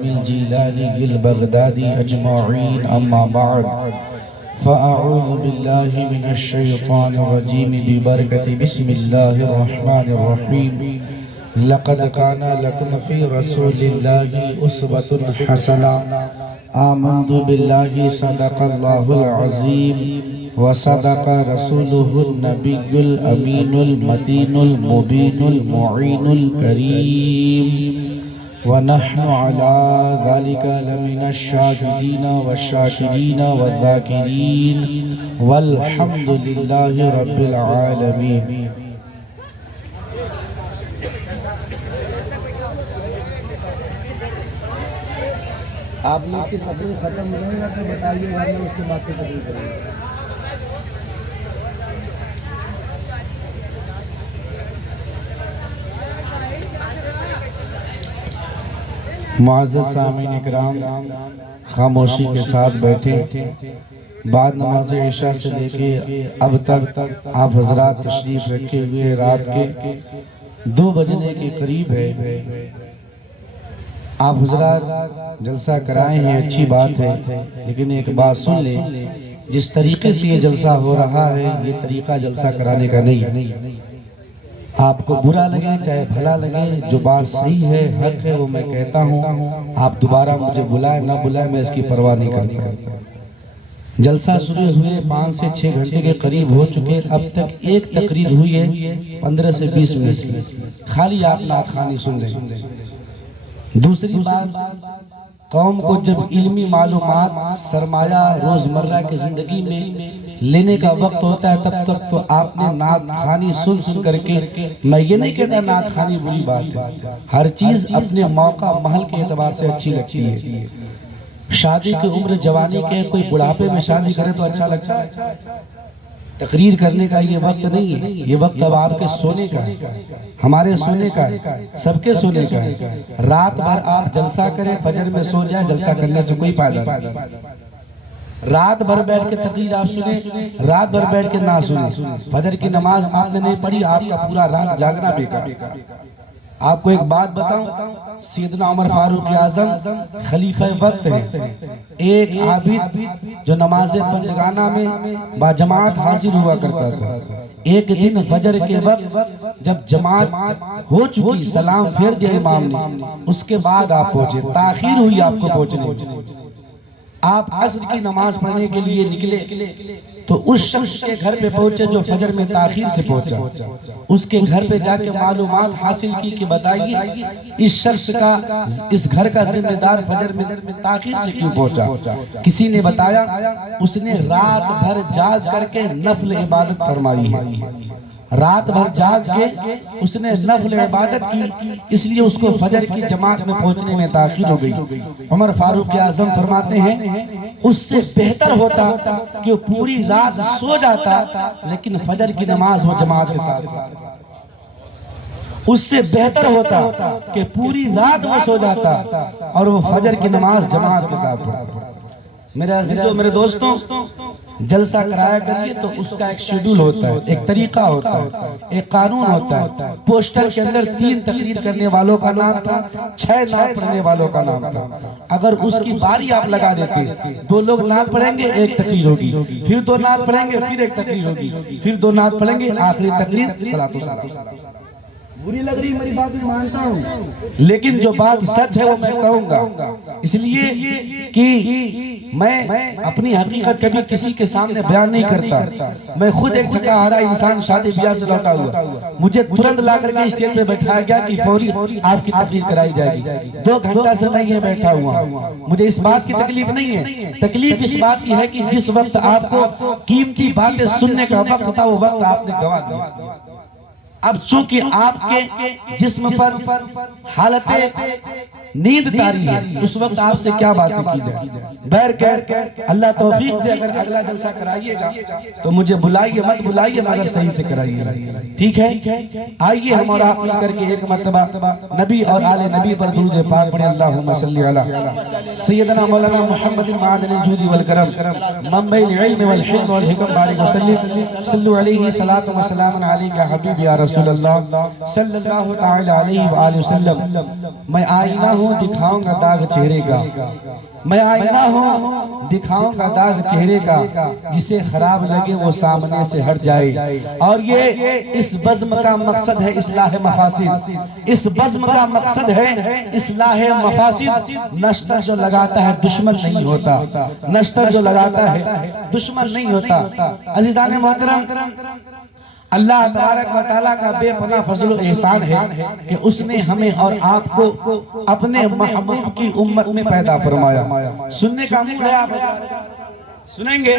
الجيلاني البغدادي أجمعين أما بعد فأعوذ بالله من الشيطان الرجيم ببركة بسم الله الرحمن الرحيم لقد كان لكم في رسول الله أسوة حسنة آمنت بالله صدق الله العظيم وصدق رسوله النبي الأمين المتين المبين المعين الكريم ونحن على ذلك لمن الشاهدين والشاكرين والذاكرين والحمد لله رب العالمين. آپ لوگ کی تقریر ختم ہو جائے گا تو بتائیے گا، میں اس کے بعد سے تقریر کریں گے. معزز سامعین اکرام، خاموشی کے ساتھ بیٹھے. بعد نماز عشاء سے لے کے اب تک آپ حضرات تشریف رکھے ہوئے رات کے 2 بجنے کے قریب ہے. آپ حضرات جلسہ کرائے ہیں، اچھی بات ہے، لیکن ایک بات سن لیں، جس طریقے سے یہ جلسہ ہو رہا ہے یہ طریقہ جلسہ کرانے کا نہیں. آپ کو برا لگے چاہے بھلا لگے، جو بات صحیح ہے حق ہے وہ میں کہتا ہوں. آپ دوبارہ مجھے بلائے نہ بلائے میں اس کی پرواہ نہیں کرتا. جلسہ شروع ہوئے 5 سے 6 گھنٹے کے قریب ہو چکے، اب تک ایک تقریر ہوئی ہے 15 سے 20 منٹ کی، خالی آپ نعت خوانی سن رہے ہیں. دوسری بات، قوم کو جب علمی معلومات سرمایہ روزمرہ کی زندگی میں لینے کا وقت ہوتا ہے تب تک تو آپ نے نعت خوانی سن کر کے، میں یہ نہیں کہتا نعت خوانی بری بات ہے، ہر چیز اپنے موقع محل کے اعتبار سے اچھی لگتی ہے. شادی کی عمر جوانی کے، کوئی بڑھاپے میں شادی کرے تو اچھا لگتا ہے. تقریر کرنے کا یہ وقت نہیں ہے، یہ وقت اب آپ کے سونے کا ہے، ہمارے سونے کا ہے، سب کے سونے کا ہے. رات بھر آپ جلسہ کریں، فجر میں سو جائیں، جلسہ کرنے سے کوئی فائدہ نہیں. رات بھر بیٹھ کے تقریر آپ سنیں، رات بھر بیٹھ کے نہ سنیں، فجر کی نماز آپ نے نہیں پڑھی، آپ کا پورا رات جاگنا بیکار. آپ کو ایک بات بتاؤں، سیدنا عمر فاروق اعظم خلیفہ وقت ہیں، ایک عابد جو نماز پنجگانہ میں با جماعت حاضر ہوا کرتا تھا. ایک دن فجر کے وقت جب جماعت ہو چکی، سلام پھیر دیا امام نے، اس کے بعد آپ پہنچے، تاخیر ہوئی آپ کو پہنچنے. آپ عصر کی نماز پڑھنے کے لیے نکلے تو اس شخص کے گھر پہ پہنچے جو فجر میں تاخیر سے پہنچا. اس کے گھر پہ جا کے معلومات حاصل کی کہ بتائیے اس شخص کا، اس گھر کا ذمہ دار فجر میں تاخیر سے کیوں پہنچا. کسی نے بتایا اس نے رات بھر جاگ کر کے نفل عبادت فرمائی ہے. رات بھر جاگ کے اس نے نفل عبادت کی، اس لیے اس کو فجر کی جماعت میں پہنچنے میں تاخیر ہو گئی. عمر فاروق اعظم فرماتے ہیں اس سے بہتر ہوتا کہ وہ پوری رات سو جاتا لیکن فجر کی نماز وہ جماعت کے ساتھ. اس سے بہتر ہوتا کہ پوری رات وہ سو جاتا اور وہ فجر کی نماز جماعت کے ساتھ ہوتا. میرے عزیزوں، میرے دوستوں، جلسہ کرایا کریے تو اس کا ایک شیڈول ہوتا ہے، ایک طریقہ ہوتا ہے، ایک قانون ہوتا ہے. پوسٹر کے اندر 3 تقریر کرنے والوں کا نام تھا، 6 نعت پڑھنے والوں کا نام تھا. اگر اس کی باری آپ لگا دیتے، 2 لوگ نعت پڑھیں گے، 1 تقریر ہوگی، پھر 2 نعت پڑھیں گے، پھر 1 تقریر ہوگی، پھر 2 نعت پڑھیں گے، آخری تقریر صلاۃ السلام. بری لگ رہی میری بات میں مانتا ہوں، لیکن جو بات سچ ہے وہ میں کہوں گا، اس لیے کہ میں اپنی حقیقت کبھی کسی کے سامنے بیان نہیں کرتا. میں خود ایک تھکا ہارا انسان شادی بیاہ سے لوٹا ہوا، مجھے ترنت لا کر کے اسٹیج پہ بٹھایا گیا کہ فوری آپ کی تقریر کرائی جائے گی. 2 گھنٹہ سے میں یہ بیٹھا ہوا. مجھے اس بات کی تکلیف نہیں ہے، تکلیف اس بات کی ہے کہ جس وقت آپ کو قیمتی باتیں سننے کا وقت تھا وہ وقت آپ نے گنوا دیا. اب چونکہ آپ کے جسم پر حالت نیند طاری ہے، اس وقت آپ سے کیا باتیں کی جائے. بہر اللہ توفیق دے، اگر اگلا جلسہ کرائیے گا تو مجھے بلائیے، مت بلائیے مگر صحیح سے کرائیے. ٹھیک ہے؟ آئیے ہم اور آپ مل کر کے ایک مرتبہ نبی اور آل نبی پر درود پاک پڑھیں. اللہم صلی علی سیدنا مولانا محمد معدن الجود والکرم منبع العلم والحلم والحکم بارک وسلم. صلو علیہ صلاۃ و سلام علیک یا حبیب یا رسول اللہ صلی اللہ تعالی علیہ وآلہ وسلم. میں آئینہ ہوں دکھاؤں گا داغ چہرے کا، میں آئینہ ہوں دکھاؤں گا داغ چہرے کا، جسے خراب لگے وہ سامنے سے ہٹ جائے۔ اور یہ اس بزم کا مقصد ہے اصلاح مفاسد، اس بزم کا مقصد ہے اصلاح مفاسد۔ نشتر جو لگاتا ہے دشمن نہیں ہوتا، نشتر جو لگاتا ہے دشمن نہیں ہوتا۔ عزیزان محترم، اللہ تبارک و تعالیٰ کا بے پناہ فضل و احسان ہے کہ اس نے ہمیں اور آپ کو اپنے محبوب کی امت میں پیدا فرمایا۔ سننے کا موڈ ہے، آپ سنیں گے،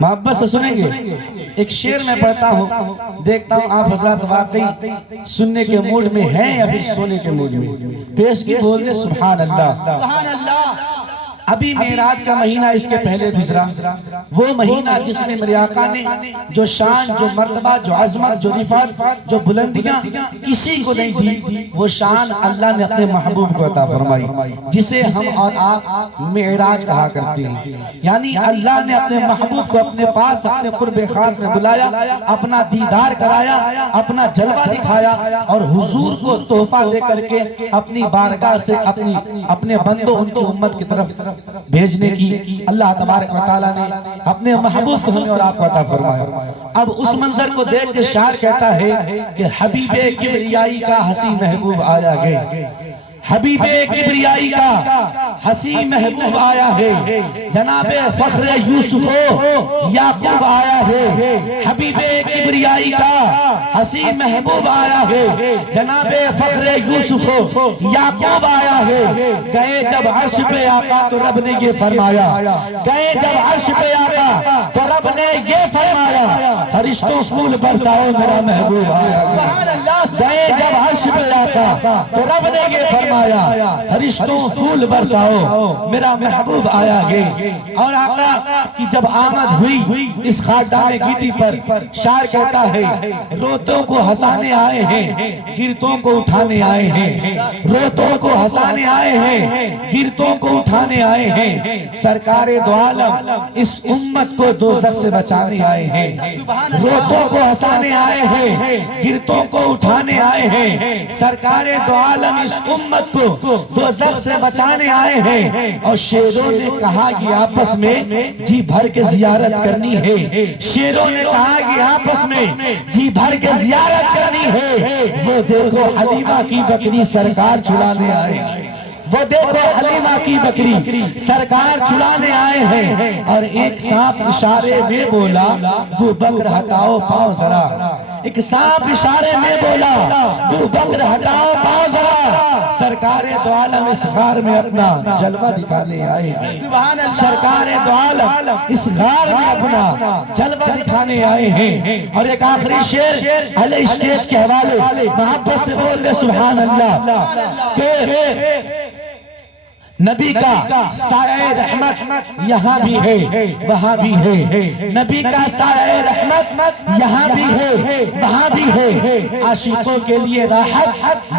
محبت سے سنیں گے۔ ایک شعر میں پڑھتا ہوں، دیکھتا ہوں آپ حضرات واقعی سننے کے موڈ میں ہیں یا پھر سونے کے موڈ میں۔ پیش کی بول دے سبحان اللہ۔ ابھی معراج کا مہینہ اس کے پہلے گزرا، وہ مہینہ جس میں میرے آقا نے جو شان، جو مرتبہ، جو عظمت، جو رفعت، جو بلندیاں کسی کو نہیں دی، وہ شان اللہ نے اپنے محبوب کو عطا فرمائی، جسے ہم اور آپ معراج کہا کرتے ہیں۔ یعنی اللہ نے اپنے محبوب کو اپنے پاس اپنے قرب خاص میں بلایا، اپنا دیدار کرایا، اپنا جلوہ دکھایا، اور حضور کو تحفہ دے کر کے اپنی بارگاہ سے اپنے بندوں ان کی امت کی طرف بھیجنے کی اللہ تبارک و تعالیٰ نے اپنے محبوب کو ہمیں اور آپ کو عطا فرمایا۔ اب اس منظر کو دیکھ کے شاعر کہتا ہے کہ حبیب کبریائی کا حسی محبوب آیا ہے، حبیب کبریائی کا حسی محبوب آیا ہے، جناب فخر یوسف یعقوب آیا ہے، حبیب کبریائی کا حسی محبوب آیا ہے، جناب فخر یوسف یعقوب آیا ہے۔ گئے جب عرش پہ آقا تو رب نے یہ فرمایا، گئے جب عرش پہ آقا تو رب نے یہ فرمایا، فرشتوں پھول برساؤ میرا محبوب آیا ہے۔ گئے جب عرش پہ آقا تو رب نے یہ فرمایا، فرشتوں پھول برساؤ میرا محبوب آیا ہے۔ اور آقا کی جب آمد ہوئی اس خاکدان گیتی پر، شاعر کہتا ہے روتوں کو ہنسانے آئے ہیں، گرتوں کو اٹھانے آئے ہیں، روتوں کو ہنسانے آئے ہیں، گرتوں کو اٹھانے آئے ہیں، سرکار دو عالم اس امت کو دوزخ سے بچانے آئے ہیں۔ روتوں کو ہنسانے آئے ہیں، گرتوں کو اٹھانے آئے ہیں، سرکار دو عالم اس امت کو دوزخ سے بچانے آئے ہیں۔ اور شیروں نے کہا کہ آپس میں جی بھر کے زیارت کرنی ہے، شیروں نے کہا کہ آپس میں جی بھر کے زیارت کرنی ہے۔ وہ دیکھو حلیمہ کی بکری سرکار چھڑانے آئے ہیں، وہ دیکھو حلیمہ کی بکری سرکار چھڑانے آئے ہیں۔ اور ایک سانپ اشارے میں بولا ابو بکر ہٹاؤ پاؤں ذرا، ایک سانپ اشارے میں بولا ابو بکر ہٹاؤ پاؤں ذرا، سرکار دو عالم اس غار میں اپنا جلوہ دکھانے آئے ہیں، سرکار دو عالم اس غار میں اپنا جلوہ دکھانے آئے ہیں۔ اور ایک آخری شعر علی اسٹیج کے حوالے محبت سے بول دے سبحان اللہ کہ نبی کا سایہ رحمت یہاں بھی ہے وہاں بھی ہے، نبی کا سایہ رحمت یہاں بھی ہے وہاں بھی ہے، عاشقوں کے لیے راحت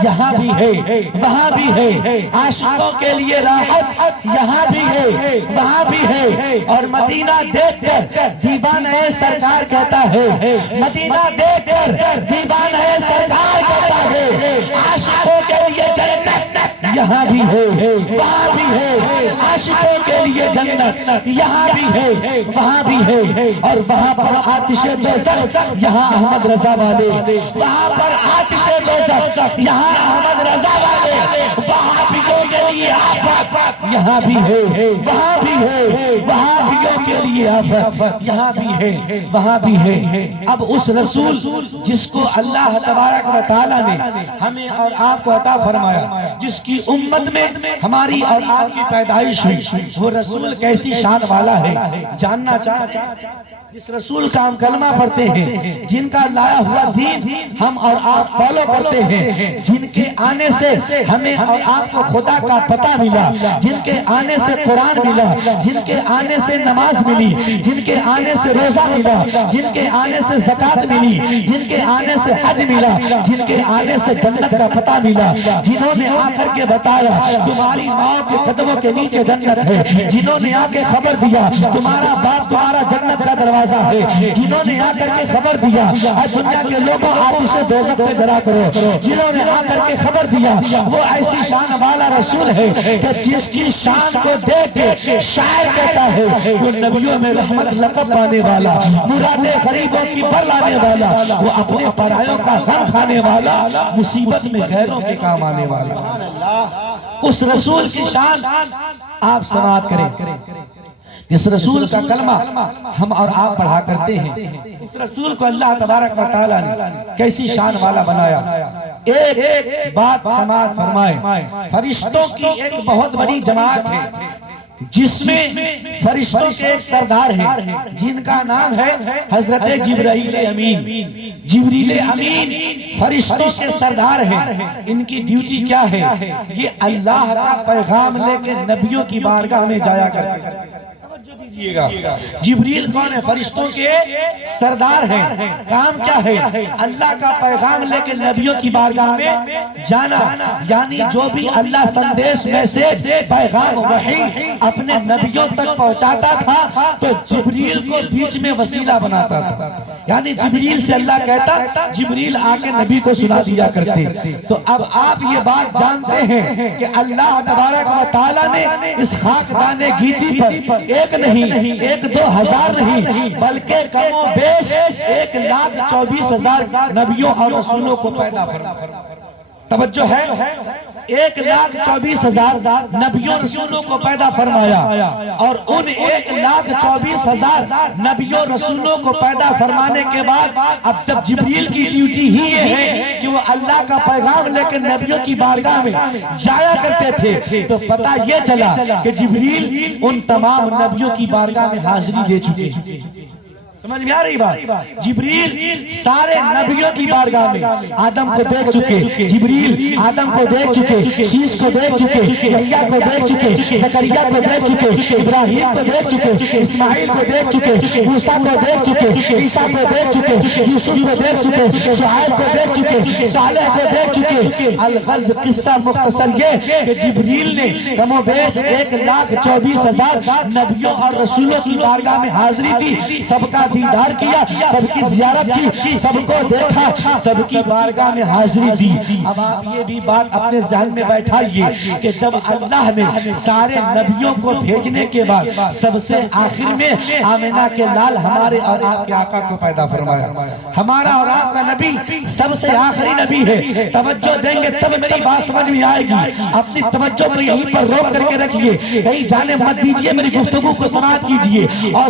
یہاں بھی ہے وہاں بھی ہے، عاشقوں کے لیے راحت یہاں بھی ہے وہاں بھی ہے۔ اور مدینہ دیکھ کر دیوانہ سرکار کہتا ہے، مدینہ دیکھ کر دیوانہ سرکار کہتا ہے، عاشقوں کے لیے جنت یہاں بھی ہے وہاں بھی ہے، عاشقوں کے لیے جنت یہاں بھی ہے وہاں بھی ہے۔ اور وہاں پر آتش دوزخ یہاں احمد رضا والے، وہاں پر آتش دوزخ یہاں احمد رضا والے، وہابیوں کے لیے آفت یہاں بھی ہے وہاں بھی ہے، وہابیوں کے لیے آفت یہاں بھی ہے وہاں بھی ہے۔ اب اس رسول جس کو اللہ تبارک و تعالیٰ نے ہمیں اور آپ کو عطا فرمایا، جس کی امت میں ہماری اور آپ کی پیدائش ہوئی، وہ رسول کیسی شان والا ہے جاننا چاہتے ہیں؟ جس رسول کا ہم کلمہ پڑھتے ہیں، جن کا لایا ہوا دین ہم اور آپ فالو کرتے ہیں، جن کے آنے سے ہمیں اور آپ کو خدا کا پتہ ملا، جن کے آنے سے قرآن ملا، جن کے آنے سے نماز ملی، جن کے آنے سے روزہ ملا، جن کے آنے سے زکوٰۃ ملی، جن کے آنے سے حج ملا، جن کے آنے سے جنت کا پتہ ملا، جنہوں نے آ کر کے بتایا تمہاری ماں کے قدموں کے نیچے جنت ہے، جنہوں نے آ کے خبر دیا تمہارا باپ تمہارا جنت کا دروازہ دروازہ ہے، جنہوں نے آ کر کے خبر دیا اے دنیا کے لوگوں آتش دوزخ سے جلا کرو، جنہوں نے آ کر کے خبر دیا وہ ایسی شان والا رسول ہے کہ جس کی شان کو دیکھ کے شاعر کہتا ہے وہ نبیوں میں رحمت لقب پانے والا، مراد غریبوں کی بر لانے والا، وہ اپنے پرایوں کا غم کھانے والا، مصیبت میں غیروں کے کام آنے والا، اس رسول کی شان آپ سماعت کریں۔ جس رسول کا کلمہ ہم اور آپ پڑھا کرتے ہیں، اس رسول کو اللہ تبارک و تعالیٰ نے کیسی شان والا بنایا۔ ایک بات سماعت فرمائے، فرشتوں کی ایک بہت بڑی جماعت ہے جس میں فرشتوں کے ایک سردار ہیں جن کا نام ہے حضرت جبرائیل امین۔ جبریل امین فرشتوں کے سردار ہیں، ان کی ڈیوٹی کیا ہے؟ یہ اللہ کا پیغام لے کے نبیوں کی بارگاہ میں جایا کرتے ہیں۔ جبریل کون ہے؟ فرشتوں کے سردار ہیں، کام کیا ہے؟ اللہ کا پیغام لے کے نبیوں کی بارگاہ میں جانا، یعنی جو بھی اللہ سندیش میں سے پیغام وحی اپنے نبیوں تک پہنچاتا تھا تو جبریل کو بیچ میں وسیلہ بناتا تھا، یعنی جبریل سے اللہ کہتا جبریل آ کے نبی کو سنا دیا کرتے۔ تو اب آپ یہ بات جانتے ہیں کہ اللہ تبارک و تعالیٰ نے اس خاکدان گیتی پر ایک نہیں، ایک دو ہزار نہیں، بلکہ کم و بیش 1,24,000 نبیوں اور رسولوں کو پیدا فرمایا۔ توجہ ہے، 1,24,000 نبیوں رسولوں کو پیدا فرمایا، اور ان 1,24,000 نبیوں رسولوں کو پیدا فرمانے کے بعد اب جب جبریل کی ڈیوٹی ہی یہ ہے کہ وہ اللہ کا پیغام لے کے نبیوں کی بارگاہ میں جایا کرتے تھے، تو پتہ یہ چلا کہ جبریل ان تمام نبیوں کی بارگاہ میں حاضری دے چکے ہیں۔ سمجھ میں آ رہی بات؟ جبریل سارے نبیوں کی بارگاہ میں آدم کو دیکھ چکے، جبریل آدم کو دیکھ چکے، شیش کو دیکھ چکے، یحییٰ کو دیکھ چکے، زکریا کو دیکھ چکے، ابراہیم کو دیکھ چکے، اسماعیل کو دیکھ چکے، موسیٰ کو دیکھ چکے، عیسیٰ کو دیکھ چکے، یوسف کو دیکھ چکے، شعیب کو دیکھ چکے، صالح کو دیکھ چکے۔ الغرض قصہ مختصر یہ کہ جبریل نے کم و بیش 1,24,000 نبیوں اور رسولوں کی بارگاہ میں حاضری دی، سب کا دیدار کیا، سب کی زیارت کی، سب کو دیکھا، سب کی بارگاہ میں حاضری دی۔ اب آپ یہ بھی بات اپنے ذہن میں بیٹھائیے کہ جب اللہ نے سارے نبیوں کو بھیجنے کے بعد سب سے آخر میں آمنہ کے لال ہمارے اور آپ کے آقا کو پیدا فرمایا۔ ہمارا اور آپ کا نبی سب سے آخری نبی ہے، توجہ دیں گے تب میری بات سمجھ میں آئے گی۔ اپنی توجہ کو یہیں پر روک کر کے رکھیے، کہیں جانے مت دیجئے، میری گفتگو کو سماعت کیجئے اور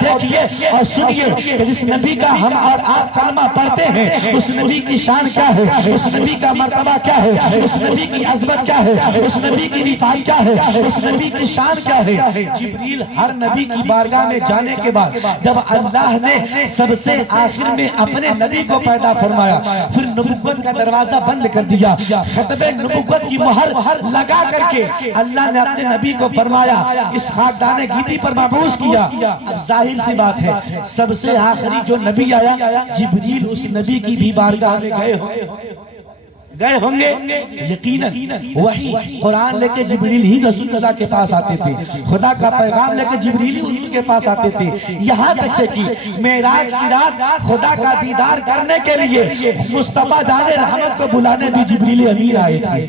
دیکھیے اور سنیے کہ جس نبی کا ہم اور آپ کلمہ پڑھتے ہیں اس نبی کی شان کیا ہے، اس نبی کا مرتبہ کیا ہے، اس نبی کی عظمت کیا ہے، اس نبی کی رفعت کیا ہے، اس نبی کی شان کیا ہے۔ جبریل ہر نبی کی بارگاہ میں جانے کے بعد جب اللہ نے سب سے آخر میں اپنے نبی کو پیدا فرمایا، پھر نبوت کا دروازہ بند کر دیا، ختم نبوت کی مہر لگا کر کے اللہ نے اپنے نبی کو فرمایا، اس خاکدان گیتی پر مبعوث کیا۔ اب ظاہر سی بات ہے سب سے آخری جو نبی آیا جبریل اس نبی کی بھی بارگاہ میں گئے ہوں گے یقیناً۔ وہی قرآن لے کے جبریل ہی رسول اللہ کے پاس آتے تھے، خدا کا پیغام لے کے جبریل ہی حضور کے پاس آتے تھے، یہاں تک سے کہ معراج کی رات خدا کا دیدار کرنے کے لیے مصطفیٰ جان رحمت کو بلانے بھی جبریل امین آئے تھے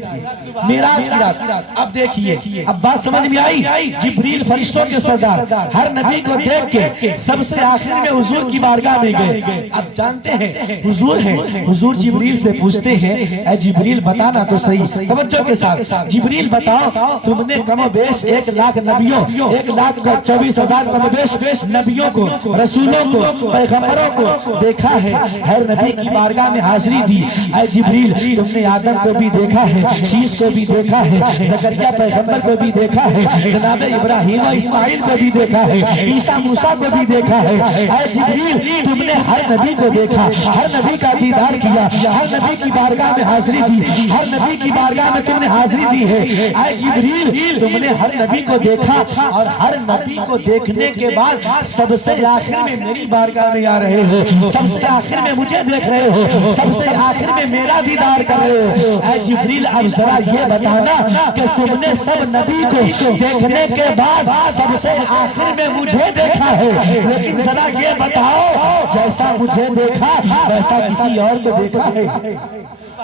معراج کی رات۔ اب دیکھیے، اب بات سمجھ میں آئی، جبریل فرشتوں کے سردار ہر نبی کو دیکھ کے سب سے آخر میں حضور کی بارگاہ میں گئے۔ اب جانتے ہیں حضور ہیں، حضور جبریل سے پوچھتے ہیں اے جبریل بتانا تو صحیح، توجہ کے ساتھ، جبریل بتاؤ تم نے کم و بیش 1,00,000 نبیوں، 1,24,000 کم و بیش نبیوں کو، رسولوں کو، پیغمبروں کو دیکھا ہے، ہر نبی کی بارگاہ میں حاضری دی۔ اے جبریل تم نے آدم کو بھی دیکھا ہے، شیش کو بھی دیکھا ہے، زکریا پیغمبر کو بھی دیکھا ہے، جناب ابراہیم و اسماعیل کو بھی دیکھا ہے، عیسیٰ موسیٰ کو بھی دیکھا ہے۔ اے جبریل تم نے ہر نبی کو دیکھا، ہر نبی کا دیدار کیا، ہر نبی کی بارگاہ میں حاضری حاضری دی، ہر نبی کی بارگاہ میں تم نے حاضری دی ہے۔ اے جبریل تم نے ہر نبی کو دیکھا اور ہر نبی کو دیکھنے کے بعد سب سے آخر میں میری بارگاہ میں آ رہے ہو، سب سے آخر میں مجھے دیکھ رہے ہو، سب سے آخر میں میرا دیدار کر رہے ہو۔ اے جبریل اب ذرا یہ بتانا کہ تم نے سب نبی کو دیکھنے کے بعد سب سے آخر میں مجھے دیکھا ہے، لیکن ذرا یہ بتاؤ جیسا مجھے دیکھا ویسا کسی اور کو دیکھا ہے؟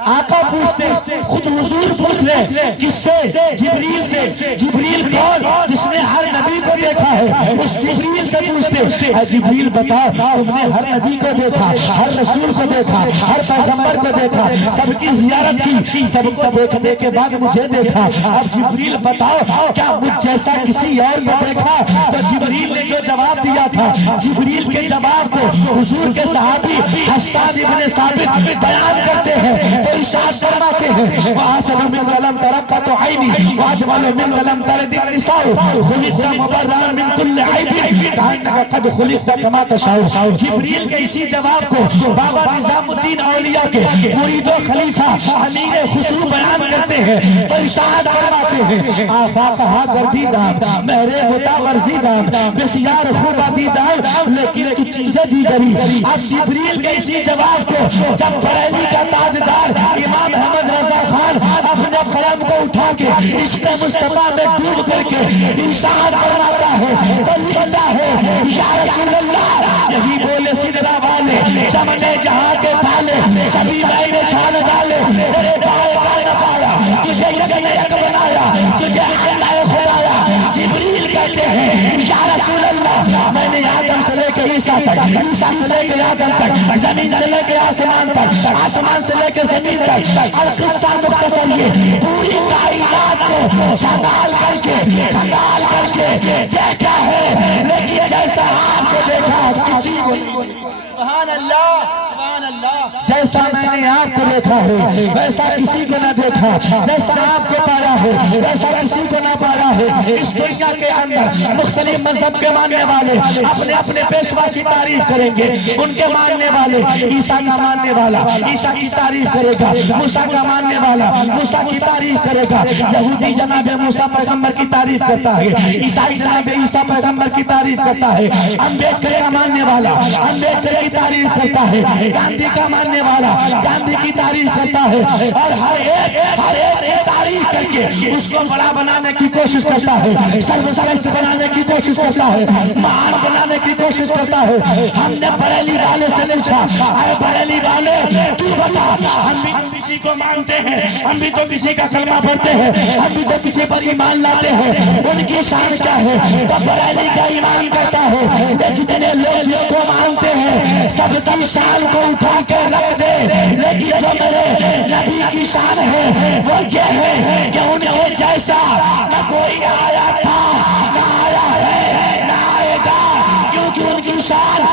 آقا پوچھتے، خود حضور پوچھ لے کس سے؟ جبریل سے۔ جبریل کون؟ جس نے ہر نبی کو دیکھا ہے، اس جبریل سے پوچھتے، اے جبریل بتاؤ تم نے ہر نبی کو دیکھا، ہر رسول کو دیکھا، ہر پیغمبر کو دیکھا، سب کی زیارت کی، سب کو دیکھنے کے بعد مجھے دیکھا، اب جبریل بتاؤ کیا مجھ جیسا کسی اور کو دیکھا؟ تو جبریل نے جو جواب دیا تھا، جبریل کے جواب کو حضور کے صحابی حسان ابن ثابت بیان کرتے ہیں تو ارشاد فرماتے ہیں، وَأَحْسَنُ مِنْكَ لَمْ تَرَقَّتُ عَيْنِي وَأَجْمَلُ مِنْكَ لَمْ تَلِدِ النِّسَاءُ خُلِقْتَ مُبَرَّأً مِنْ كُلِّ عَيْبٍ كَأَنَّكَ قَدْ خُلِقْتَ كَمَا تَشَاءُ۔ جبریل کے اسی جواب کو بابا نظام الدین اولیاء کے مرید و خلیفہ امیر خسرو بیان کرتے ہیں تو ارشاد فرماتے ہیں، آفاقہا گردیدان مہرے ہوتا ورزیدان بسیار خوبہ دیدان لیکن تو چیزیں دیگری۔ اب جبریل کے اسی جواب کو جب بریلی کا تاجدار امام احمد رضا خان اپنے قلم کو اٹھا کے عشق مصطفیٰ میں ڈوب کر کے ارشاد فرماتا ہے تو لکھتا ہے، یا رسول اللہ یہی بولے سدرا والے چمنے جہاں کے پالے سبھی میں نے چھان ڈالے، تیرے پائے کا نہ پایا تجھے یک نے یک بنایا، تجھے اللہ خدایا۔ جبریل کہتے ہیں، یا رسول اللہ میں نے آدم سے لے کے عیسیٰ تک، عیسیٰ سے لے کے آدم تک، زمین سے لے کے آسمان تک، آسمان سے لے کے زمین تک، القصہ مختصر یہ پوری کائنات کو چھنگال کر کے دیکھا ہے، لیکن جیسا آپ کو دیکھا کسی کو نہیں۔ سبحان اللہ، سبحان اللہ۔ جیسا میں نے آپ کو دیکھا ہے ویسا کسی کو نہ دیکھا، جیسا آپ کو پایا ہے ویسا کسی کو نہ پایا ہے۔ اس دنیا کے اندر مختلف مذہب کے ماننے والے اپنے اپنے پیشوا کی تعریف کریں گے، ان کے ماننے والے عیسیٰ کا ماننے والا عیسیٰ کی تعریف کرے گا، موسیٰ کا ماننے والا موسیٰ کی تعریف کرے گا، یہودی جناب موسیٰ پیغمبر کی تعریف کرتا ہے، عیسائی جناب عیسیٰ پیغمبر کی تعریف کرتا ہے، امبیڈکر کا ماننے والا امبیڈکر کی تعریف کرتا ہے، گاندھی کا ماننے والا گاندھی کی تعریف کرتا ہے، اور ہر ایک تعریف کر کے اس کو بڑا بنانے کی کوشش کرتا ہے، سربسرشت بنانے کی کوشش کرتا ہے، مہان بنانے کی کوشش کرتا ہے۔ ہم نے بریلی والے سے پوچھا، اے بریلی والے تو بتا، ہم بھی کسی کو مانتے ہیں، ہم بھی تو کسی کا کلمہ پڑھتے ہیں، ہم بھی تو کسی پر ایمان لاتے ہیں، ان کی شان کیا ہے؟ تو بریلی کا ایمان کہتا ہے کہ جتنے لوگ جس کو مانتے ہیں سب کی شان کو اٹھا کے رکھ دے، لیکن جو میرے نبی کی شان ہے وہ یہ ہے کہ ان کے جیسا نہ کوئی آیا تھا نہ آیا ہے نہ آئے گا، کیونکہ ان کی شان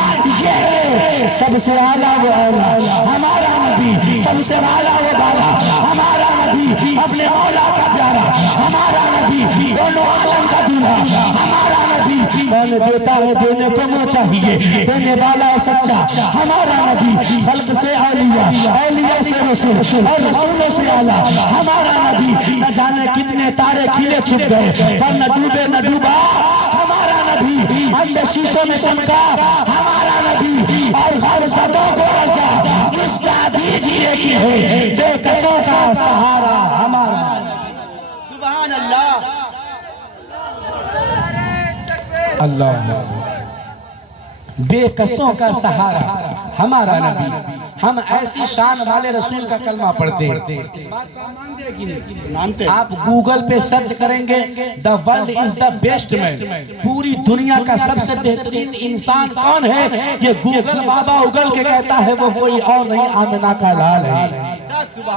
یہ ہے سب سے اعلیٰ وہ اعلیٰ ہمارا نبی، سب سے اعلیٰ وہ بالا ہمارا نبی، اپنے مولا کا پیارا ہمارا نبی، دونوں عالم کا دولہا ہمارا نبی، کون دیتا ہے دینے کو وہ چاہیے، دینے والا سچا ہمارا نبی، خلق سے اولیاء اولیاء سے رسول اور رسولوں سے اعلیٰ ہمارا نبی، نہ جانے کتنے تارے کھلے چھپ گئے پر نہ ڈوبے نہ ڈوبا ہمارا نبی، اندر شیشوں میں چمکا ہمارا نبی، اور غرضوں کو رضا اس کا دیجیے کی ہے، بے کسوں کا سہارا ہمارا نبی۔ سبحان اللہ۔ اللہ بے کسوں کا سہارا ہمارا نبی، ہم ایسی شان والے رسول کا کلمہ پڑھتے ہیں۔ اس بات کو مانتے ہیں؟ آپ گوگل پہ سرچ کریں گے the world is the best man، پوری دنیا کا سب سے بہترین انسان کون ہے؟ یہ گوگل بابا اگل کے کہتا ہے، وہ کوئی اور نہیں آمنہ کا لال ہے۔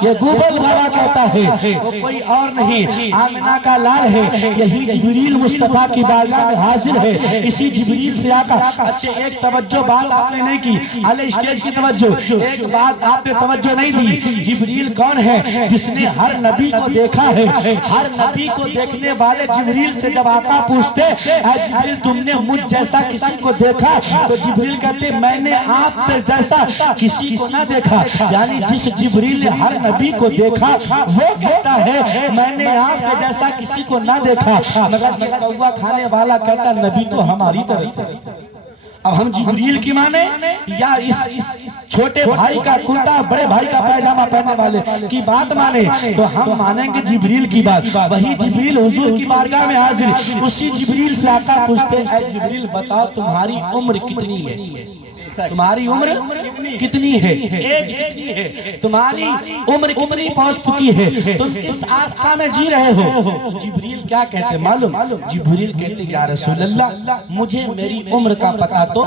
یہ گوگل بابا کہتا ہے وہ کوئی اور نہیں آمنہ کا لال ہے۔ یہی جبریل مصطفیٰ کی بارگاہ میں حاضر ہے، اسی جبریل سے آقا۔ اچھے ایک توجہ بات آپ نے نہیں کی، علی اسٹیج کی توجہ، ایک بات آپ نے توجہ نہیں دی۔ جبریل کون ہے؟ جس نے ہر نبی کو دیکھا ہے۔ ہر نبی کو دیکھنے والے جبریل سے جب آقا پوچھتے اے جبریل تم نے مجھ جیسا کسی کو دیکھا؟ تو جبریل کہتے میں نے آپ سے جیسا کسی کو نہ دیکھا، یعنی جس جبریل نے ہر نبی کو دیکھا وہ کہتا ہے میں نے آپ کے جیسا کسی کو نہ دیکھا، مگر یہ کوا کھانے والا کہتا نبی تو ہماری طرح ہے۔ اب ہم جبریل کی مانے یا اس چھوٹے بھائی کا کرتا بڑے بھائی کا پیجامہ پہننے والے کی بات مانے؟ تو ہم مانیں گے جبریل کی بات۔ وہی جبریل حضور کی بارگاہ میں حاضر، اسی جبریل سے آقا پوچھتے اے جبریل بتاؤ تمہاری عمر کتنی ہے؟ تمہاری عمر کتنی ہے؟ ایج کتنی ہے؟ تمہاری عمر کتنی پہنچ چکی ہے؟ تم کس آستہ میں جی رہے ہو؟ جبریل کیا کہتے معلوم؟ جبریل کہتے یا رسول اللہ مجھے میری عمر کا پتہ تو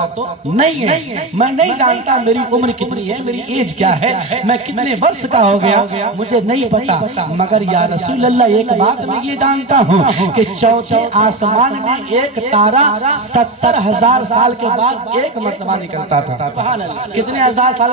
نہیں ہے، میں نہیں جانتا میری عمر کتنی ہے، میری ایج کیا ہے، میں کتنے برس کا ہو گیا مجھے نہیں پتا، مگر یا رسول اللہ ایک بات میں یہ جانتا ہوں کہ چوتھے آسمان میں ایک تارا 70,000 سال کے بعد ایک مرتبہ نکلتا تھا۔ کتنے ہزار سال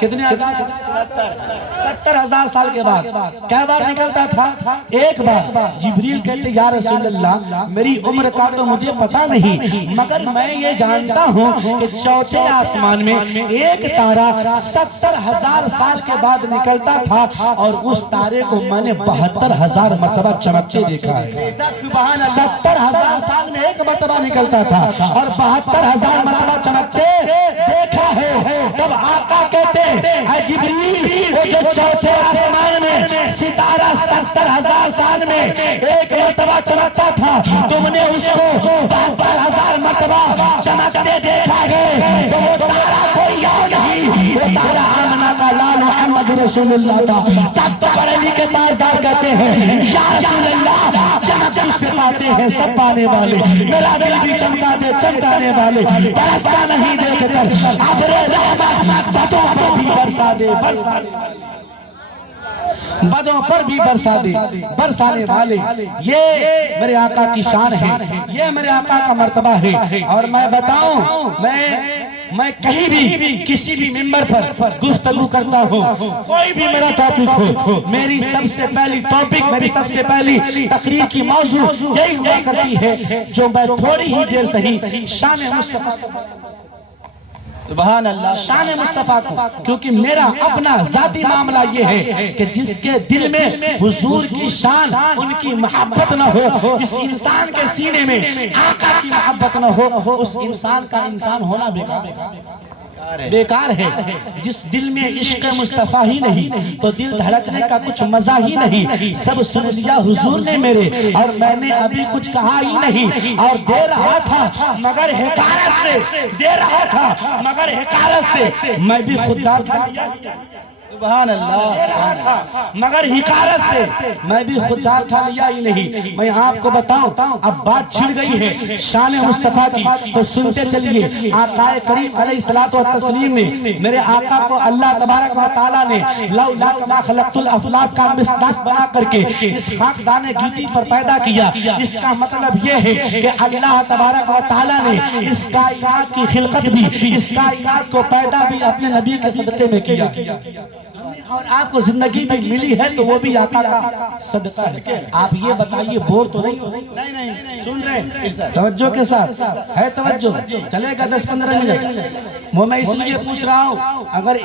کتنے 70,000 سال کے بعد کیا بار نکلتا تھا؟ ایک بار۔ جبریل کہتے یا رسول اللہ میری عمر کا تو مجھے پتا نہیں، مگر میں یہ جانتا ہوں کہ چوتھے آسمان میں ایک تارا 70,000 سال کے بعد نکلتا تھا، اور اس تارے کو میں نے 72,000 مرتبہ چمکتے دیکھا ہے۔ 70,000 سال میں ایک مرتبہ نکلتا تھا اور 72,000 مرتبہ چمکتے دیکھا ہے۔ تب آقا کہتے اے جبریل وہ جو چوتھے آسمان میں ستارہ 70,000 سال میں ایک مرتبہ چمکتا تھا، تم نے اس کو 72,000 مرتبہ چمکتے دیکھا ہے، تو وہ تارا کوئی اور نہیں، وہ تارا آمنہ کا لال محمد رسول اللہ تھا۔ تب تو بریلی کے تاجدار کہتے ہیں یا رسول اللہ چمک اس سے پاتے ہیں سب پانے والے، میرا دل بھی چمکا دے چمکانے والے، برستا نہیں دیکھ کر ابر رحمت بدوں پر بھی برسا دے بدوں پر بھی برسا دے برسانے والے۔ یہ میرے آقا کی شان ہے، یہ میرے آقا کا مرتبہ ہے۔ اور میں بتاؤں میں کہیں بھی کسی بھی ممبر پر گفتگو کرتا ہوں، کوئی بھی میرا ٹاپک ہو، میری سب سے پہلی ٹاپک میری سب سے پہلی تقریر کی موضوع یہی ہوا کرتی ہے جو میں تھوڑی ہی دیر صحیح شان مصطفیٰ سبحان اللہ شان مصطفیٰ کو، کیونکہ میرا اپنا ذاتی معاملہ یہ ہے کہ جس کے دل میں حضور کی شان ان کی محبت نہ ہو، جس انسان کے سینے میں آقا کی محبت نہ ہو، اس انسان کا انسان ہونا بیکار ہے۔ جس دل میں عشق مصطفیٰ ہی نہیں تو دل دھڑکنے کا کچھ مزہ ہی نہیں۔ سب سن لیا حضور نے میرے اور میں نے ابھی کچھ کہا ہی نہیں، اور دے رہا تھا مگر حقارت سے، دے رہا تھا مگر حقارت سے، میں بھی خوددار تھا سبحان اللہ مگر حقارت سے، میں بھی خوددار تھا لیا ہی نہیں۔ میں آپ کو بتاؤں اب بات چھڑ گئی ہے شان مصطفیٰ کی، تو سنتے چلیے۔ آقا کریم علیہ الصلوۃ والتسلیم نے میرے آقا کو اللہ تبارک و تعالیٰ نے لولا کما خلقت الافلاک کا مصداق بنا کر کے اس خاکدان گیتی پر پیدا کیا۔ اس کا مطلب یہ ہے کہ اللہ تبارک و تعالیٰ نے اس کائنات کی خلقت بھی، اس کائنات کو پیدا بھی اپنے نبی کے صدقے میں کیا، اور آپ کو زندگی بھی ملی ہے تو وہ بھی آقا کا صدقہ ہے۔ آپ یہ بتائیے بور تو نہیں ہو؟ سن رہے توجہ کے ساتھ ہے؟ توجہ چلے گا 10-15 منٹ؟ وہ میں اس لیے پوچھ رہا ہوں اگر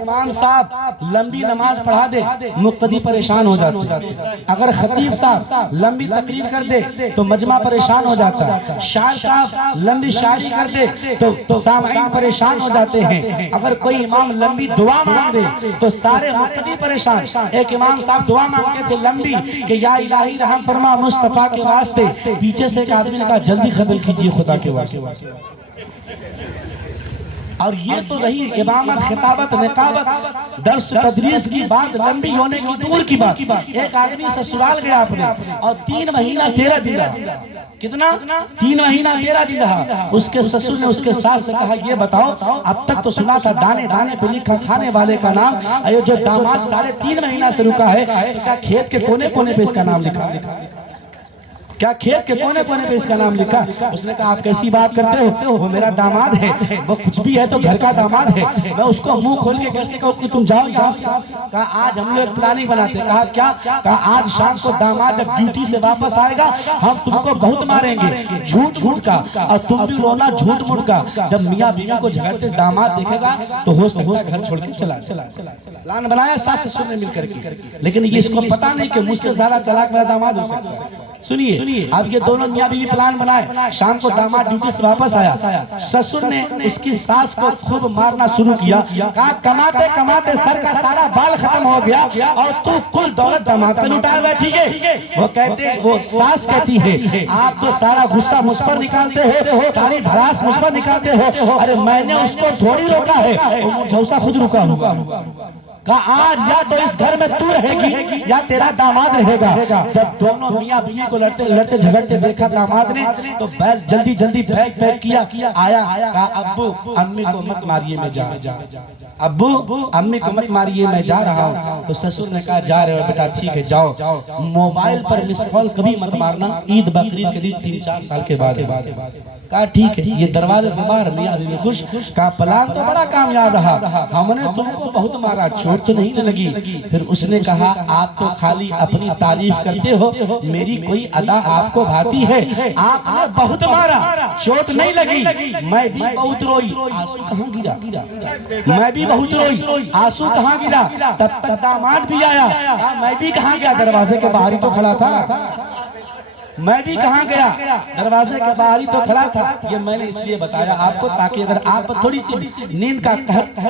امام صاحب لمبی نماز پڑھا دے مقتدی پریشان ہو جاتا ہے، اگر خطیب صاحب لمبی تقریر کر دے تو مجمع پریشان ہو جاتا ہے، شاعر صاحب لمبی شاعری کر دے تو سامعین پریشان ہو جاتے ہیں، اگر کوئی امام لمبی دعا مانگ دے تو سارے مقتدی پریشان۔ ایک امام صاحب دعا مانگتے تھے لمبی کہ یا الہی رحم فرما مصطفیٰ کے واسطے، پیچھے سے ایک آدمی نے کہا جلدی ختم کیجیے خدا کے واسطے۔ اور یہ تو رہی امامت، خطابت، نقابت، درس تدریس کی بات لمبی ہونے کی دور کی بات۔ ایک آدمی سسرال گیا اپنے اور 3 مہینہ 13 دن رہا۔ کتنا؟ 3 مہینہ 13 دن رہا۔ اس کے سسر نے اس کے ساس سے کہا یہ بتاؤ اب تک تو سنا تھا دانے دانے پہ لکھا کھانے والے کا نام، یہ جو داماد 3.5 مہینہ سے رکا ہے تو کیا کھیت کے کونے کونے پہ اس کا نام لکھا؟ کیا کھیت کے کونے کونے پہ اس کا نام لکھا؟ اس نے کہا آپ کیسی بات کرتے ہو، وہ میرا داماد ہے، وہ کچھ بھی ہے تو گھر کا داماد ہے، میں اس کو منہ کھول کے کیسے کہوں کہ تم جاؤ یہاں سے؟ کہا آج ہم لوگ پلاننگ بناتے. کہا کیا؟ کہا آج شام کو داماد جب ڈیوٹی سے واپس آئے گا ہم تم کو بہت ماریں گے جھوٹ جھوٹ کا، اور تم بھی رونا جھوٹ موٹ کا. جب میاں بیوی کو جھگڑتے داماد دیکھے گا تو ہو سکتا ہے گھر چھوڑ کے چلا. پلان بنایا ساس سسر نے مل کر کے، لیکن یہ اس کو پتا نہیں کہ مجھ سے زیادہ چلاک میرا داماد ہو سکتا ہے. سنیے اب یہ دونوں میاں بیوی پلان بنائے. شام کو داماد ڈیوٹی سے واپس آیا، سسر نے اس کی ساس کو خوب مارنا شروع کیا. کہا کماتے کماتے سر کا سارا بال ختم ہو گیا اور تو کل دولت داماد پہ لٹائے بیٹھی ہے. وہ ساس کہتی ہے آپ تو سارا غصہ مجھ پر نکالتے ہو، ساری بھڑاس مجھ پر نکالتے ہو. ارے میں نے اس کو تھوڑی روکا ہے، وہ جھوسا خود رکا ہوگا. کہا آج یا تو اس گھر میں تو رہے گی یا تیرا داماد رہے گا. جب دونوں میاں بیوی کو لڑتے جھگڑتے دیکھا داماد نے تو بیل جلدی جلدی بیگ پیک کیا آیا. کہا ابو امی کو مت ماریے میں جا، ابو امی کو مت ماریے میں جا رہا ہوں. تو سسر نے کہا جا رہے ہو بیٹا ٹھیک ہے جاؤ، موبائل پر مس کال کبھی مت مارنا، عید بقرعید کے دن 3-4 سال کے بعد. کہا ٹھیک ہے. یہ دروازے سے باہر میاں بیوی خوش. کہا پلان تو بڑا کامیاب رہا، ہم نے تم کو بہت مارا چوٹ تو نہیں لگی. پھر اس نے کہا آپ تو خالی اپنی تعریف کرتے ہو، میری کوئی ادا آپ کو بھاتی ہے؟ آپ نے بہت مارا چوٹ نہیں لگی، میں بھی بہت روئی. آنسو کہاں گرا؟ میں بھی بہت روئی، آنسو کہاں گرا؟ تب تک داماد بھی آیا. میں بھی کہاں گیا؟ دروازے کے باہر ہی تو کھڑا تھا. میں بھی کہاں گیا؟ دروازے کے باہر ہی تو کھڑا تھا. یہ میں نے اس لیے بتایا آپ کو تاکہ اگر آپ تھوڑی سی نیند کا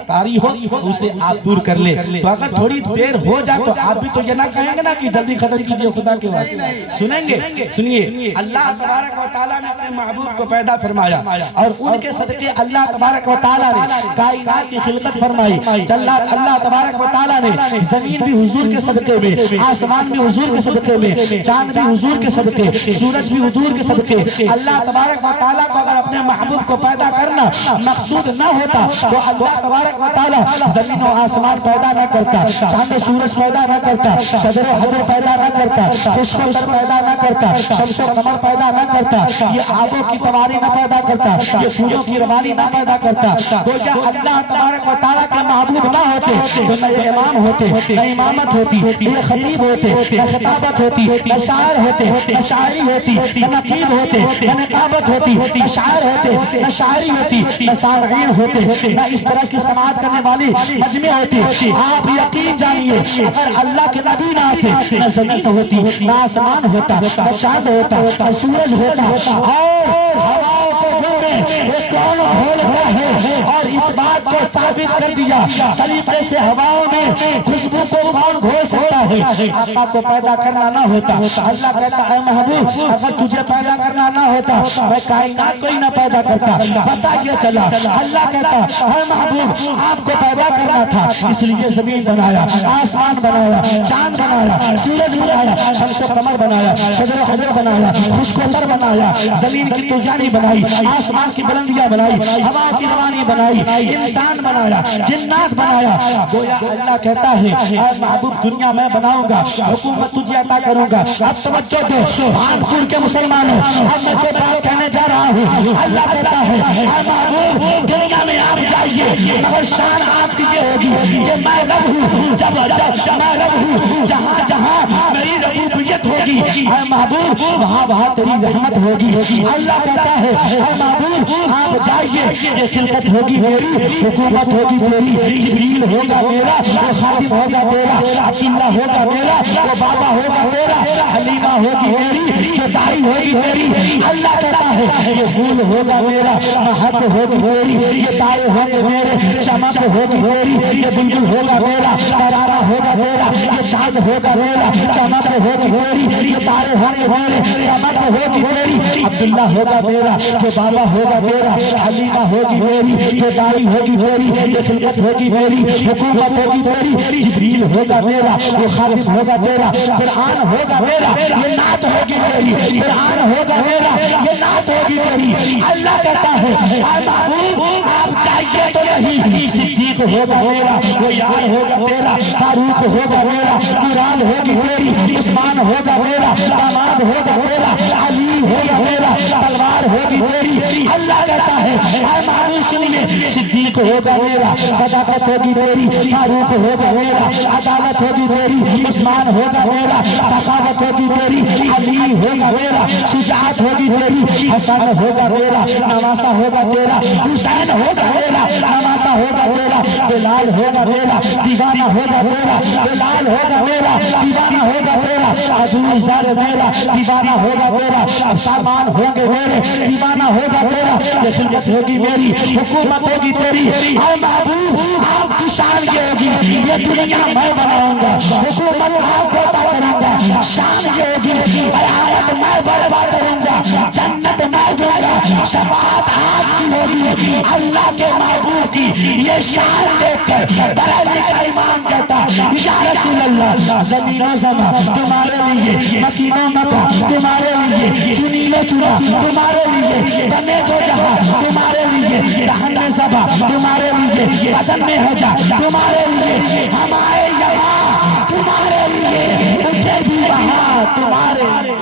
طاری ہو اسے آپ دور کر لے. تو اگر تھوڑی دیر ہو جائے تو آپ بھی تو یہ نہ کہیں گے نا کہ جلدی ختم کیجئے خدا کے واسطے. سنیں گے؟ سنیے اللہ تبارک و تعالیٰ نے اپنے محبوب کو پیدا فرمایا اور ان کے صدقے اللہ تبارک و تعالیٰ نے کائنات کی خلقت فرمائی. اللہ تبارک و تعالیٰ نے زمین بھی حضور کے صدقے میں، آسمان بھی حضور کے صدقے میں، چاند بھی حضور کے صدقے، سورج بھی حضور کے صدقے. اللہ تبارک و تعالیٰ کو اگر اپنے محبوب کو پیدا کرنا مقصود نہ ہوتا تو اللہ تبارک و تعالیٰ زمین و آسمان پیدا نہ کرتا، چاند و سورج پیدا نہ کرتا، شجر و حجر پیدا نہ کرتا، خشک و تر پیدا نہ کرتا، شمس و قمر پیدا نہ کرتا، یہ آبوں کی تواری نہ پیدا کرتا، یہ پھولوں کی روانی نہ پیدا کرتا. تو کیا اللہ تبارک و تعالیٰ کے محبوب نہ ہوتے تو نہ یہ امام ہوتے، نہ امامت ہوتی، نہ خطیب ہوتے، نہ خطابت ہوتی، نہ شاعر ہوتے، نہ شاعری ہوتی، نہ نقیب ہوتے، نہ نقابت ہوتی، نہ شاعر ہوتے، نہ شاعری ہوتی، نہ سامعین ہوتے، نہ اس طرح کی سماعت کرنے والی مجمع ہوتی. آپ یقین جانیے اگر اللہ کے نبی نہ آتے نہ زمین ہوتی، نہ آسمان ہوتا، نہ چاند ہوتا، نہ سورج ہوتا. اور ہواؤں کو جوڑے وہ کون کھولتا ہے اور اس بات کو ثابت کر دیا سلیقے سے ہواؤں میں خوشبو کو کون گھول سکتا ہے. آقا کو پیدا کرنا نہ ہوتا، اللہ کہتا ہے محبوب اگر تجھے پیدا کرنا نہ ہوتا میں کائنات کو ہی نہ پیدا کرتا. پتہ یہ چلا اللہ کہتا ہے محبوب آپ کو پیدا کرنا تھا اس لیے زمین بنایا، آسمان بنایا، چاند بنایا، سورج بنایا، شمس و قمر بنایا، شجر و حجر بنایا، خشک و تر بنایا، زمین کی طغیانی بنائی، آسمان کی بلندیاں بنائی، ہوا کی روانی بنائی، انسان بنایا، جنات بنایا. گویا اللہ کہتا ہے اے محبوب دنیا میں بناؤں گا، حکومت تجھے عطا کروں گا. اب توجہ دو بھانپور کے مسلمانوں، اب میں جو بات کہنے جا رہا ہوں اللہ کہتا ہے اے محبوب دنیا میں آپ جائیے مگر شان آپ کی یہ ہوگی کہ میں رب ہوں، جب میں رب ہوں جہاں جہاں میری ربوبیت ہوگی اے محبوب وہاں وہاں تیری رحمت ہوگی. اللہ کہتا ہے اے محبوب آپ جائیے یہ خلقت ہوگی میری، حکومت ہوگی میری، جبریل ہوگا میرا، وہ خادم ہوگا میرا، عبداللہ ہوگا میرا، وہ بابا ہوگا میرا، حلیمہ ہوگی میری، جو دائی ہوگی میری. اللہ کہتا ہے یہ پھول ہوگا میرا، مہک ہوگی میری، یہ تارے ہوگے میرے، چمک ہوگی میری، یہ بلبل ہوگا میرا، ترانہ ہوگا میرا، یہ چاند ہوگا میرا، چمک ہوگی میری، یہ تارے ہوگے میرے، چمک ہوگی میری. عبداللہ ہوگا میرا، جو بابا ہوگا میرا، حلیمہ ہوگی میری، جو دائی ہوگی میری، یہ خلقت ہوگی میری، حکومت ہوگی میری، جبریل ہوگا میرا، وہ خادم ہوگا میرا، قرآن ہوگا میرا، یہ نعت ہوگی میری، قرآن ہوگا میرا، یہ نعت ہوگی میری. اللہ کہتا ہے اے محبوب آپ چاہیے تو نہیں، صدیق ہوگا میرا، وہ یار ہوگا تیرا، فاروق ہوگا میرا، قرآن ہوگی میری، عثمان ہوگا ہوگا میرا، داماد ہوگا میرا، علی ہوگا میرا، تلوار ہوگی میری۔ اللہ کہتا ہے اے معبود سنیے، صدیق ہوگا میرا، صداقت ہوگی تیری، فاروق ہوگا میرا، عدالت ہوگی تیری، عثمان ہوگا میرا، سخاوت ہوگی تیری، علی ہوگا میرا، شجاعت ہوگی تیری، حسن ہوگا میرا، نواسا ہوگا تیرا، حسین ہوگا میرا، نواسا ہوگا تیرا، بلال ہوگا میرا، دیوانہ ہوگا میرا، بلال ہوگا میرا، دیوانہ ہوگا تیرا، ابو ذر میرا، دیوانہ ہوگا تیرا، سامان ہوں گے میرے، دیوانہ ہوگا تیرا، یہ خلقت ہوگی میری، حکومت ہوگی تیری۔ اے محبوب آپ کی شان یہ ہوگی، یہ دنیا میں بناؤں گا، حکومت آپ کو عطا کروں گا، شان یہ ہوگی، قیامت میں برپا کروں گا، جنت میں دوں گا، شفاعت آپ کی ہوگی۔ اللہ کے محبوب کی یہ شان دیکھ کر بریلوی کا امام کہتا یا رسول اللہ، زمین و زمان تمہارے لیے، مکین و مکہ تمہارے لیے، چنی و چنا تمہارے لیے، بنے دو جہاں تمہارے لیے، دہن میں زبا تمہارے لیے، بدن میں حجا تمہارے لیے، ہم آئے یہاں تمہارے لیے، اٹھے بھی وہاں تمہارے لیے۔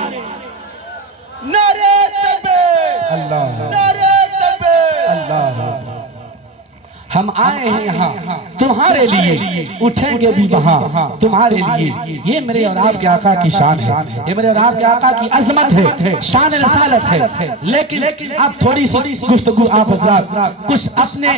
نعرہ تکبیر، اللہ نعرہ تکبیر، اللہ، ہم آئے ہیں یہاں تمہارے لیے، اٹھیں گے بھی وہاں تمہارے لیے۔ یہ میرے اور آپ کے آقا کی شان ہے، یہ میرے اور آپ کے آقا کی عظمت ہے، شان رسالت ہے۔ لیکن اب تھوڑی سی گفتگو آپ حضرات کچھ اپنے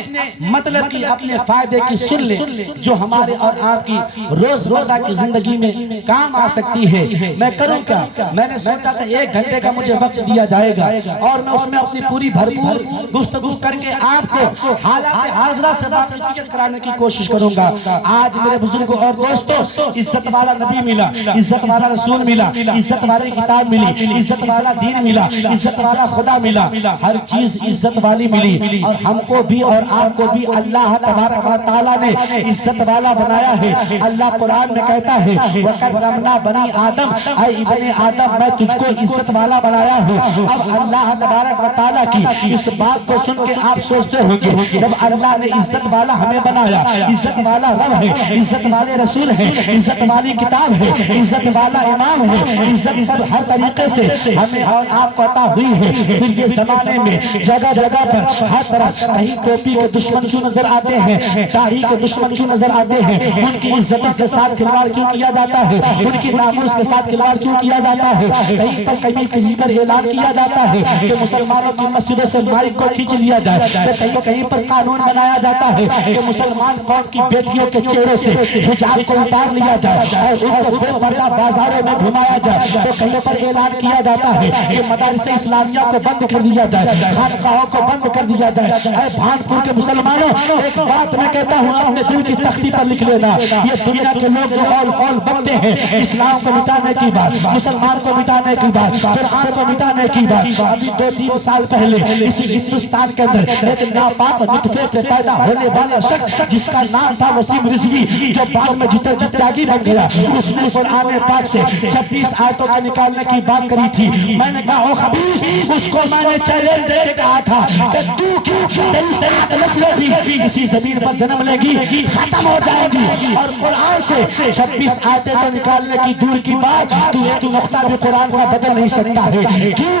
مطلب کی، اپنے فائدے کی سن لیں، جو ہمارے اور آپ کی روزمرہ کی زندگی میں کام آ سکتی ہے۔ میں کروں کیا؟ میں نے سوچا تھا 1 گھنٹے کا مجھے وقت دیا جائے گا اور میں اس میں اپنی پوری بھرپور گفتگو کر کے آپ کو حالات حاضرہ سے واقفیت کرانے کی کوشش کروں گا۔ آج میرے بزرگوں اور دوستوں، عزت والا نبی ملا، عزت والا رسول ملا، عزت والی کتاب ملی، عزت والا دین ملا، عزت والا خدا ملا، ہر چیز عزت والی ملی، اور ہم کو بھی اور آپ کو بھی اللہ تبارک و تعالیٰ نے عزت والا بنایا ہے۔ اللہ قرآن میں کہتا ہے وَكَرَّمْنَا بَنِي آدم، اے ابن آدم میں تجھ کو عزت والا بنایا ہوں۔ اب اللہ تبارک و تعالیٰ کی اس بات کو سن کے آپ سوچتے ہوں گے جب اللہ نے عزت والا ہمیں بنایا، عزت والا رب ہے، عزت والے رسول ہے، عزت والی کتاب ہے، عزت والا امام ہے، عزت سب ہر طریقے سے ہمیں اور آپ کو عطا ہوئی ہے، پھر یہ زمانے میں جگہ جگہ پر ہر طرف کہیں کاپی کے دشمن کیوں نظر آتے ہیں، داڑھی کے دشمن کیوں نظر آتے ہیں، ان کی عزت کے ساتھ کھلواڑ کیوں کیا جاتا ہے، ان کی ناموس کے ساتھ کھلواڑ کیوں کیا جاتا ہے، کہیں تو کہیں کسی پر اعلان کیا جاتا ہے کہ مسلمانوں کی مسجدوں سے مائک کو کھینچ لیا جائے، تو کہیں پر قانون بنایا جاتا ہے کہ مسلمان قوم کی بیٹیوں کے چہروں سے حجاب کو اتار لیا جائے اور ان کو بے پردہ بازاروں میں گھمایا جائے، تو کہیں پر اعلان کیا جاتا ہے کہ مدارس اسلامیہ کو بند کر دیا جائے، خانقاہوں کو بند کر دیا جائے۔ اے بھانپور کے مسلمانوں، ایک بات میں کہتا ہوں اپنے دل کی تختی پر لکھ لینا، یہ دنیا کے لوگ جو قول بکتے ہیں اسلام کو مٹانے کی بات، مسلمان کو مٹانے کی بات، قرآن کو مٹانے کی بات، ابھی 2-3 سال پہلے اسی ہندوستان کے اندر ایک ناپاک نطفے سے پیدا ہونے والا شخص جس کا نام تھا وسیم رضوی، جو بعد میں جتیاگی بن گیا، اس نے قرآن پاک سے 26 آیتوں کو نکالنے کی بات کری تھی۔ میں نے کہا او خبیث، اس کو میں نے چیلنج دے کے کہا تھا کہ تو کیوں تیری سے نسلیں بھی اسی زمین پر جنم لے گی، ختم ہو جائے گی، اور قرآن سے 26 آیتیں تو نکالنے کی دور کی بات، تو ایک نقطہ بھی قرآن کا بدل نہیں سکتا ہے۔ کیوں؟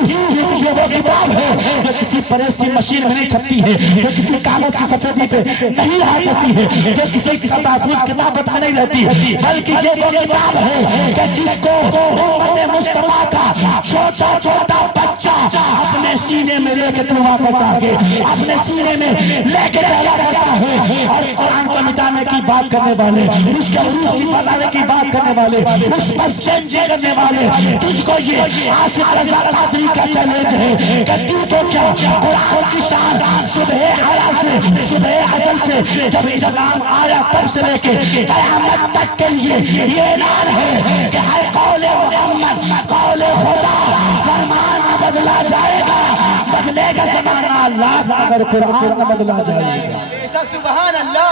یہ وہ کتاب ہے جو کسی پریس کی مشین میں نہیں چھپتی ہے، جو کسی کاغذ کی سفیدی پہ نہیں رہ سکتی ہے، جو کسی محفوظ کتابت میں نہیں رہتی، بلکہ یہ وہ کتاب ہے کہ جس کو امت مصطفیٰ کا چھوٹا چھوٹا بچہ اپنے سینے میں لے کے دعا کرتا ہے، اپنے سینے میں لے کے دعا کرتا ہے، اور قرآن کو مٹانے کی بات کرنے والے، اس کے روح کی بتانے کی بات کرنے والے، اس پر چینج کرنے والے، تجھ کو یہ آصف رضا قادری کا چیلنج ہے کہ تو کیا قرآن کی شان صبح صبح اصل سے جب اسلام آیا تب سے لے کے قیامت تک کے لیے یہ اعلان ہے کہ اے قول محمد، قول خدا، فرمان نہ بدلا جائے گا، بدلے گا زمانہ، لاکھ اگر قرآن نہ بدلا جائے گا۔ سبحان اللہ،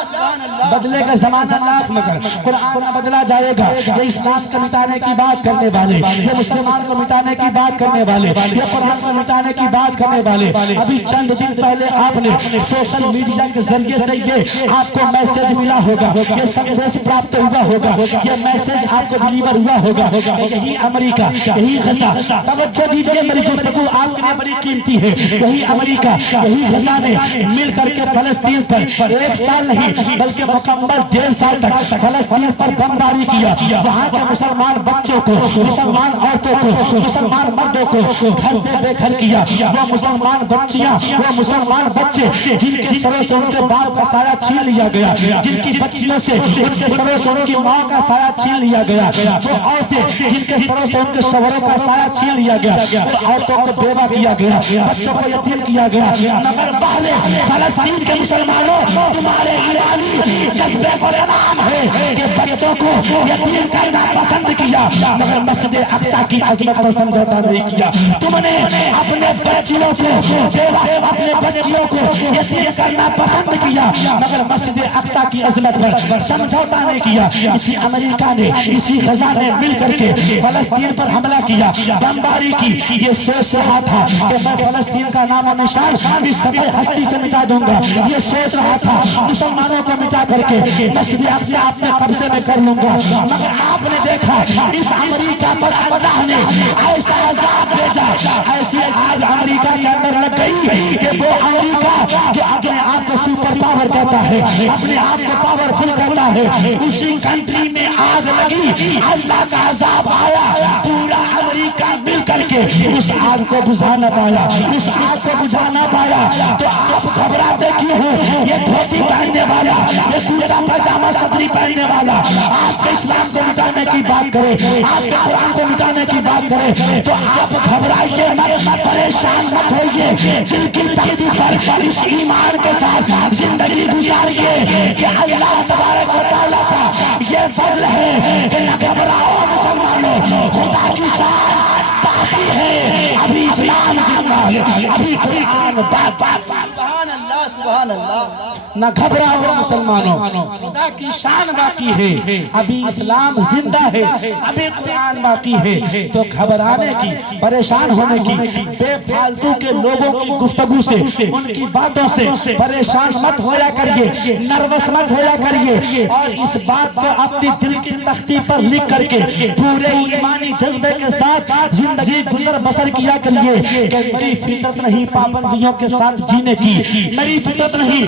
بدلے کا زمانہ لاکھ مگر قرآن نہ بدلا جائے گا. یہ اسلام کو مٹانے کی بات کرنے والے, یہ مسلمان کو مٹانے کی بات کرنے والے, یہ قرآن کو مٹانے کی بات کرنے والے, ابھی چند دن پہلے آپ نے سوشل میڈیا کے ذریعے سے یہ آپ کو میسج ملا ہوگا, یہ سندیش پراپت ہوا ہوگا, یہ میسج آپ کو ڈلیور ہوا ہوگا. یہی امریکہ, یہی غزہ, توجہ دیجئے میری گفتگو آپ کے لیے بڑی قیمتی ہے. یہی امریکہ, یہی غزہ نے مل کر کے فلسطین پر 1 سال نہیں بلکہ مکمل 1.5 سال تک فلسطین پر بمباری کیا. وہاں کے مسلمان بچوں کو, مسلمان عورتوں کو, مسلمان مردوں کو گھر سے بے گھر کیا. وہ مسلمان بچیاں, وہ مسلمان بچے جن کے سروں سے ان کے باپ کا سایہ چھین لیا گیا, جن کی بچیوں سے ان کے سروں سے ان کی ماں کا سایہ چھین لیا گیا, وہ عورتیں جن کے سروں سے ان کے شوہروں کا سایہ چھین لیا گیا, وہ عورتوں کو بیوہ کیا گیا, بچوں کو یتیم کیا گیا. مگر پہلے فلسطین کے مسلمانوں تمہارے ایرانی جذبے کو نام ہے کہ بچوں کو یتیم کرنا پسند کیا, مگر مسجد اقصی کی عظمت پر سمجھوتا نہیں کیا. تم نے اپنے بچیوں کو بیوہ, اپنے بچیوں کو یتیم کرنا پسند کیا, مگر مسجد اقصی کی عظمت پر سمجھوتا نہیں کیا. اسی امریکہ نے, اسی غزہ نے مل کر کے فلسطین پر حملہ کیا, بمباری کی. یہ سوچ رہا تھا کہ میں فلسطین کا نام و نشان اس سطح ہستی سے مٹا دوں گا, یہ سوچ رہا تھا مسلمانوں کو مٹا کر کے مسجد اقصی اپنے قبضے میں کر لوں گا. مگر آپ نے دیکھا اس امریکہ پر اللہ نے ایسا عذاب بھیجا, ایسی آج امریکہ کے اندر لگ گئی کہ وہ امریکہ جو اپنے آپ کو سپر پاور کہتا ہے, اپنے آپ کو پاورفل کہتا ہے, اسی کنٹری میں آگ لگی, اللہ کا عذاب آیا, پورا امریکہ مل کر کے اس آگ کو بجھا نہ پایا, اس آگ کو بجھا نہ پایا. تو آپ گھبراتے کیوں ہو؟ یہ دھوتی پہننے والا, یہ کرتا پاجامہ صدری پہننے والا آپ کے اسلام کو مٹانے کی بات کرے, آپ کے قرآن کو مٹانے کی بات کرے تو آپ گھبرائیے مت, پریشان مت ہوئیے, دل کی تختی پر اس ایمان کے ساتھ زندگی گزاریے کہ اللہ تبارک و تعالیٰ کا یہ فضل ہے کہ نہ گھبراؤ مسلمانوں, خدا کی شان باقی ہے, ابھی اسلام زندہ ہے, ابھی قرآن سبحان اللہ, سبحان اللہ. نہ گھبراؤ مسلمانوں, خدا کی شان باقی ہے, ابھی اسلام زندہ ہے, ابھی قرآن باقی ہے. تو گھبرانے کی, پریشان ہونے کی, بے فالتو کے لوگوں کی گفتگو سے, ان کی باتوں سے پریشان مت ہویا کریے, نروس مت ہویا کریے, اور اس بات کو اپنی دل کی تختی پر لکھ کر کے پورے ایمانی جذبے کے ساتھ زندگی گزر بسر کیا کریے کہ میری فطرت نہیں پابندیوں کے ساتھ جینے کی, میری فطرت نہیں